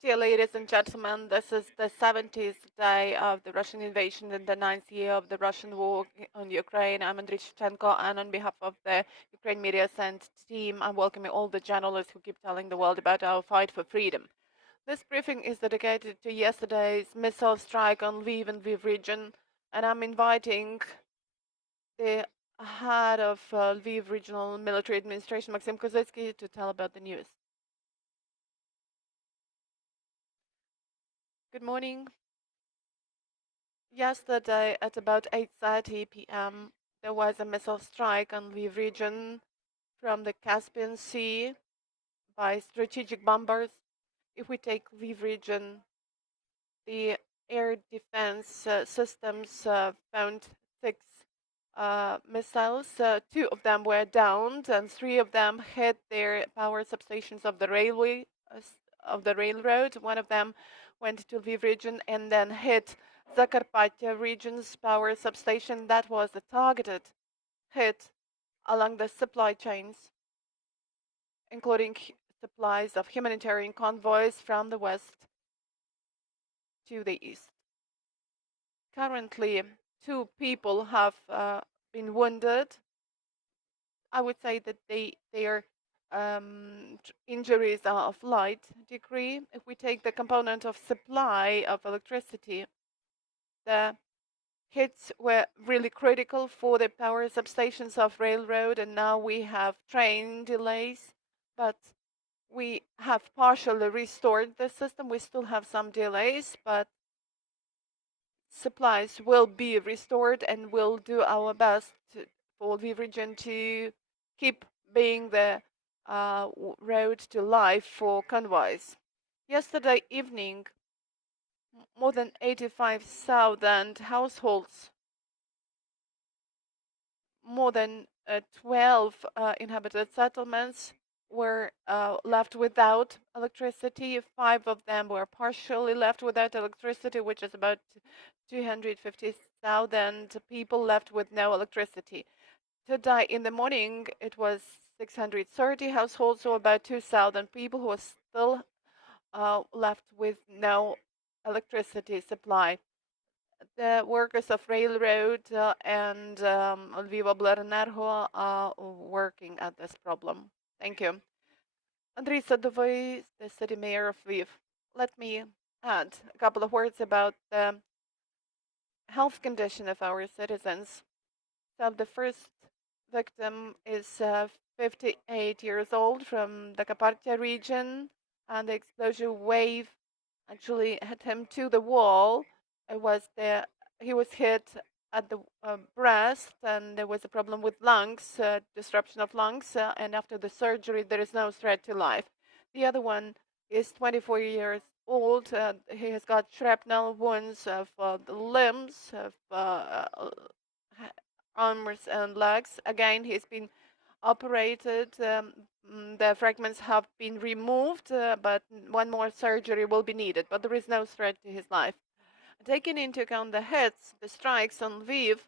Dear ladies and gentlemen, this is the 70th day of the Russian invasion and the 9th year of the Russian war on Ukraine. I'm Andriy, and on behalf of the Ukraine Mediacentre team, I'm welcoming all the journalists who keep telling the world about our fight for freedom. This briefing is dedicated to yesterday's missile strike on Lviv and Lviv region, and I'm inviting the head of Lviv Regional Military Administration, Maksym Kozytskyy, to tell about the news. Good morning. Yesterday at about 8:30 p.m., there was a missile strike on Lviv region from the Caspian Sea by strategic bombers. If we take Lviv region, the air defense systems found 6 missiles. 2 of them were downed, and 3 of them hit their power substations of the railroad. One of them went to Lviv region and then hit Zakarpattia region's power substation. That was a targeted hit along the supply chains, including supplies of humanitarian convoys from the west to the east. Currently, 2 people have been wounded. I would say that their injuries are of light degree. If we take the component of supply of electricity, the hits were really critical for the power substations of railroad, and now we have train delays, but we have partially restored the system. We still have some delays, but supplies will be restored, and we'll do our best for the region to keep being the road to life for convoys. Yesterday evening, more than 85,000 households, more than 12 inhabited settlements were left without electricity. 5 of them were partially left without electricity, which is about 250,000 people left with no electricity. Today in the morning, it was 630 households, so about 2,000 people who are still left with no electricity supply. The workers of railroad and Lviv Oblast are working at this problem. Thank you. Andriy Sadovyi, the city mayor of Lviv. Let me add a couple of words about the health condition of our citizens. So the first victim is 58 years old from the Zakarpattia region, and the explosion wave actually hit him to the wall. He was hit at the breast, and there was a problem with lungs, disruption of lungs, and after the surgery, there is no threat to life. The other one is 24 years old. He has got shrapnel wounds of the limbs, of arms and legs. Again, he's been operated. The fragments have been removed, but one more surgery will be needed. But there is no threat to his life. Taking into account the hits, the strikes on Lviv,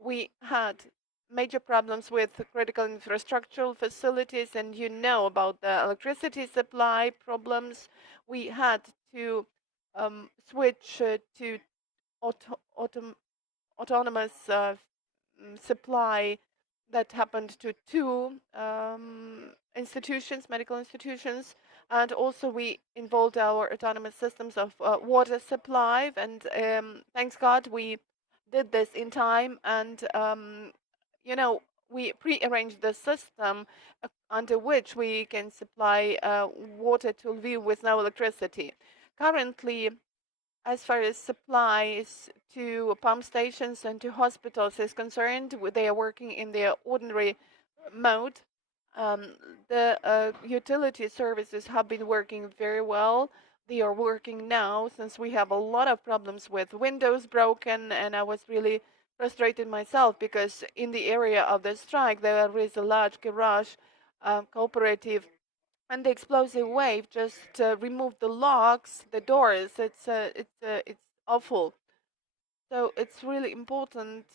we had major problems with critical infrastructural facilities, and you know about the electricity supply problems. We had to switch to autonomous supply. That happened to 2 institutions, medical institutions, and also we involved our autonomous systems of water supply, and thanks God we did this in time, and we pre-arranged the system under which we can supply water to Lviv with no electricity. Currently, as far as supplies to pump stations and to hospitals is concerned, they are working in their ordinary mode. The utility services have been working very well. They are working now, since we have a lot of problems with windows broken, and I was really frustrated myself because in the area of the strike there is a large garage cooperative, and the explosive wave just removed the locks, the doors. It's awful. So it's really important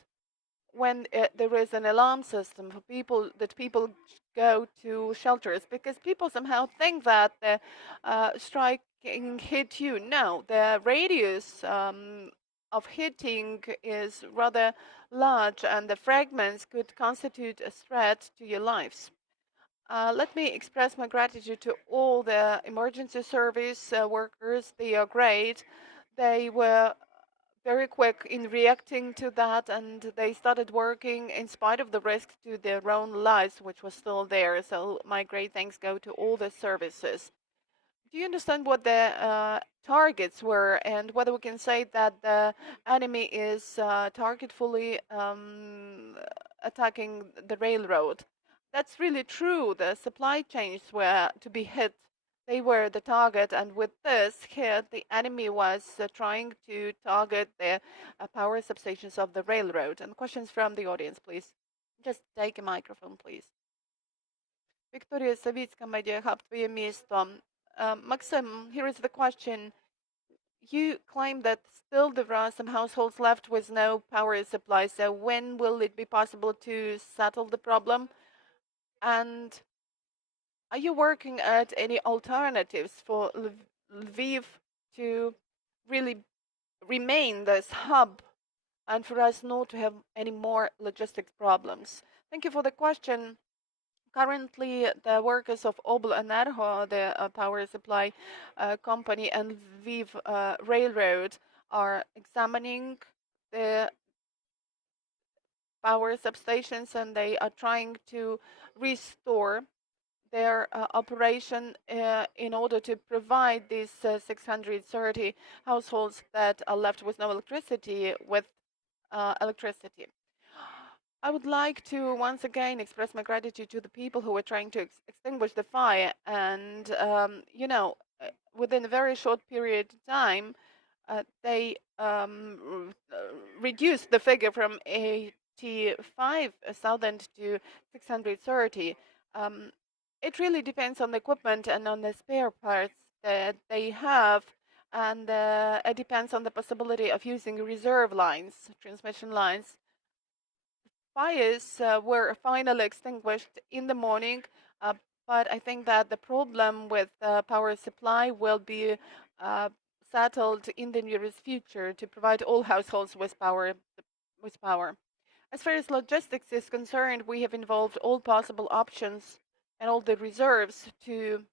when there is an alarm system for people, that people go to shelters, because people somehow think that the strike can hit you. No, the radius of hitting is rather large, and the fragments could constitute a threat to your lives. Let me express my gratitude to all the emergency service workers. They are great. They were very quick in reacting to that, and they started working in spite of the risk to their own lives, which was still there. So my great thanks go to all the services. Do you understand what the targets were, and whether we can say that the enemy is targetfully attacking the railroad? That's really true. The supply chains were to be hit. They were the target, and with this hit, the enemy was trying to target the power substations of the railroad. And questions from the audience, please. Just take a microphone, please. Вікторія Савіцька, Media Hub, твоє місто. Maksym, here is the question. You claim that still there are some households left with no power supply. So when will it be possible to settle the problem? And are you working at any alternatives for Lviv to really remain this hub and for us not to have any more logistics problems? Thank you for the question. Currently, the workers of Oblast, the power supply company, and Lviv Railroad are examining the power substations, and they are trying to restore their operation in order to provide these 630 households that are left with no electricity with electricity. I would like to once again express my gratitude to the people who were trying to extinguish the fire, and within a very short period of time, they reduced the figure from 85,000 to 630. It really depends on the equipment and on the spare parts that they have, and it depends on the possibility of using reserve lines, transmission lines. Fires were finally extinguished in the morning, but I think that the problem with power supply will be settled in the nearest future to provide all households with power. As far as logistics is concerned, we have involved all possible options and all the reserves to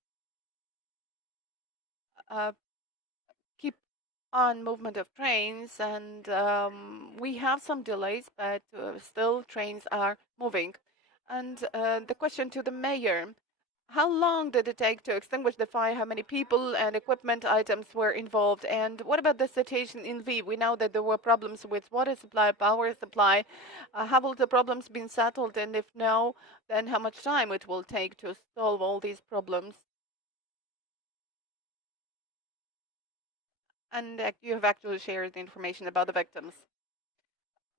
keep on movement of trains, and we have some delays, but still trains are moving. And the question to the mayor: how long did it take to extinguish the fire? How many people and equipment items were involved? And what about the situation in Lviv? We know that there were problems with water supply, power supply. Have all the problems been settled? And if no, then how much time it will take to solve all these problems? And you have actually shared the information about the victims.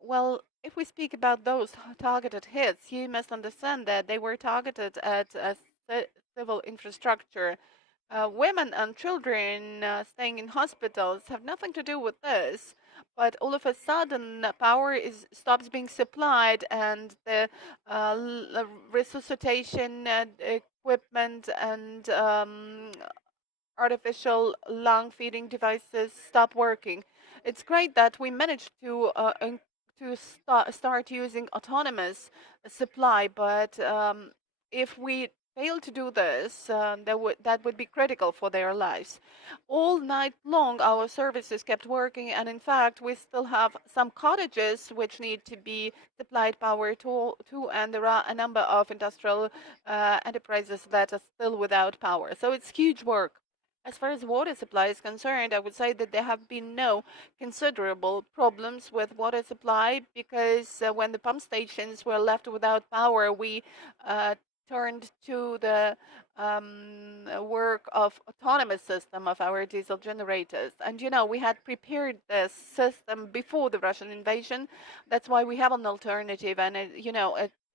Well, if we speak about those targeted hits, you must understand that they were targeted at civil infrastructure. Women and children staying in hospitals have nothing to do with this. But all of a sudden, power stops being supplied, and the resuscitation equipment and artificial lung feeding devices stop working. It's great that we managed to start using autonomous supply, but if we fail to do this, that would be critical for their lives. All night long, our services kept working, and in fact, we still have some cottages which need to be supplied power to, and there are a number of industrial enterprises that are still without power. So it's huge work. As far as water supply is concerned, I would say that there have been no considerable problems with water supply, because when the pump stations were left without power, we turned to the work of autonomous system of our diesel generators. And we had prepared this system before the Russian invasion. That's why we have an alternative, and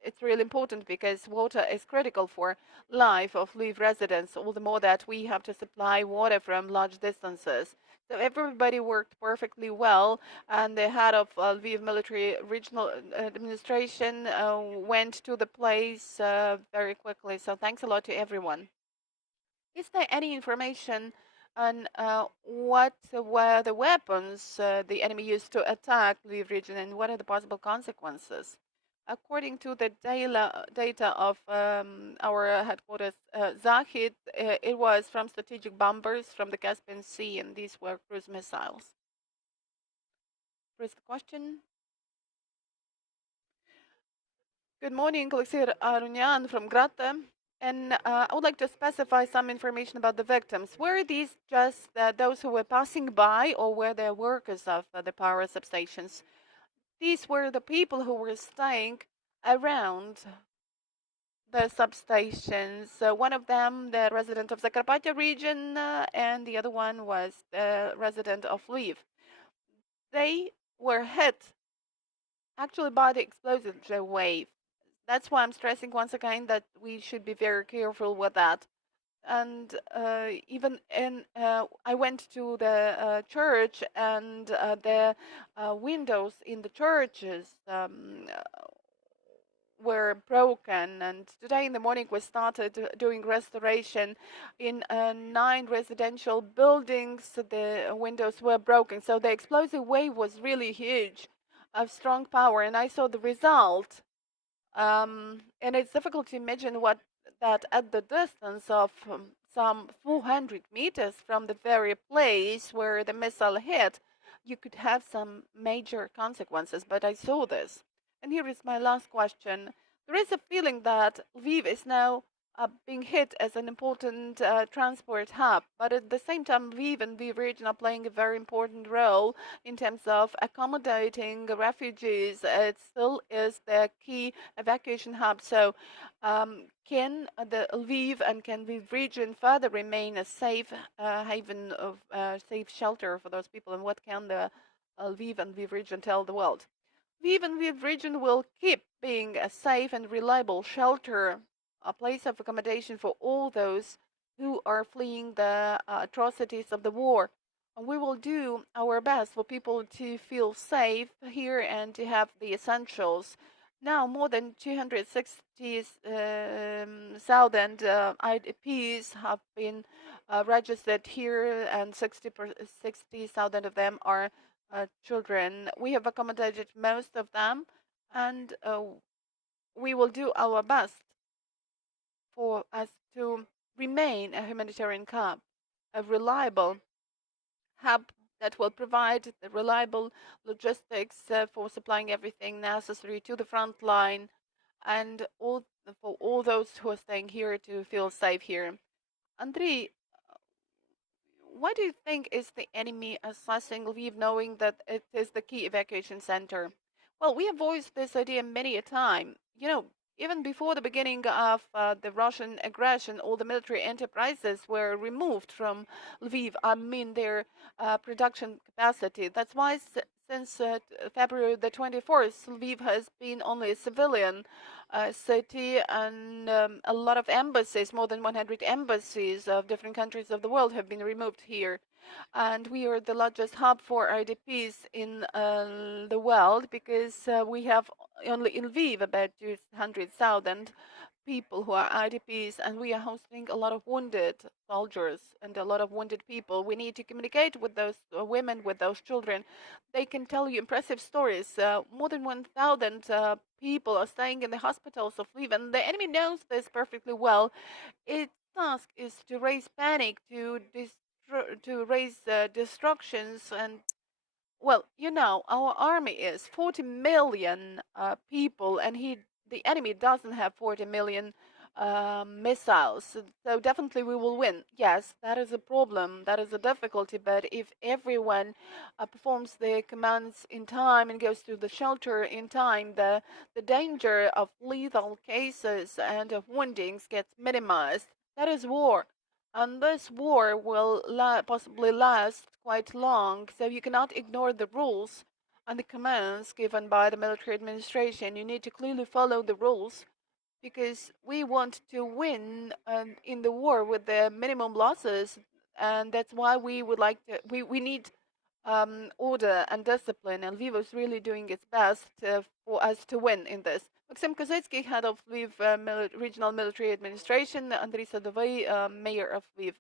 it's really important because water is critical for life of Lviv residents, all the more that we have to supply water from large distances. So everybody worked perfectly well, and the head of Lviv military regional administration went to the place very quickly. So thanks a lot to everyone. Is there any information on what were the weapons the enemy used to attack the region, and what are the possible consequences? According to the data of our headquarters, Zahid, it was from strategic bombers from the Caspian Sea, and these were cruise missiles. First question. Good morning, Alexei Arunyan from Grata. And I would like to specify some information about the victims. Were these just those who were passing by, or were they workers of the power substations? These were the people who were staying around the substations. One of them, the resident of Zakarpattia region, and the other one was the resident of Lviv. They were hit actually by the explosive wave. That's why I'm stressing once again that we should be very careful with that. And even in, I went to the church, and the windows in the churches were broken. And today in the morning, we started doing restoration in 9 residential buildings. The windows were broken. So the explosive wave was really huge, of strong power, and I saw the result. And it's difficult to imagine what that at the distance of some 400 meters from the very place where the missile hit, you could have some major consequences. But I saw this. And here is my last question. There is a feeling that Lviv is now being hit as an important transport hub, but at the same time, Lviv and the region are playing a very important role in terms of accommodating refugees. It still is the key evacuation hub. So, can the Lviv and can the region further remain a safe haven of safe shelter for those people? And what can the Lviv and Lviv region tell the world? Lviv and Lviv region will keep being a safe and reliable shelter, a place of accommodation for all those who are fleeing the atrocities of the war. And we will do our best for people to feel safe here and to have the essentials. Now, more than 260,000 IDPs have been registered here, and 60,000 of them are children. We have accommodated most of them, and we will do our best for us to remain a humanitarian hub, a reliable hub that will provide the reliable logistics for supplying everything necessary to the front line, and for all those who are staying here to feel safe here. Andriy, why do you think is the enemy assessing Lviv knowing that it is the key evacuation center? Well, we have voiced this idea many a time. Even before the beginning of the Russian aggression, all the military enterprises were removed from Lviv. I mean, their production capacity. That's why since February the 24th, Lviv has been only a civilian city, and a lot of embassies, more than 100 embassies of different countries of the world, have been removed here. And we are the largest hub for IDPs in the world, because we have only in Lviv about 200,000 people who are IDPs, and we are hosting a lot of wounded soldiers and a lot of wounded people. We need to communicate with those women, with those children. They can tell you impressive stories. More than 1,000 people are staying in the hospitals of Lviv, and the enemy knows this perfectly well. Its task is to raise panic, to raise destructions, and well, our army is 40 million people, and the enemy doesn't have 40 million missiles. So definitely we will win. Yes, that is a problem. That is a difficulty. But if everyone performs their commands in time and goes to the shelter in time, the danger of lethal cases and of woundings gets minimized. That is war. And this war will possibly last quite long, so you cannot ignore the rules and the commands given by the military administration. You need to clearly follow the rules because we want to win in the war with the minimum losses, and that's why we would like to. We need order and discipline, and Lviv is really doing its best for us to win in this. Maksym Kozytskyy, head of Lviv Regional Military Administration, Andriy Sadovyi, mayor of Lviv.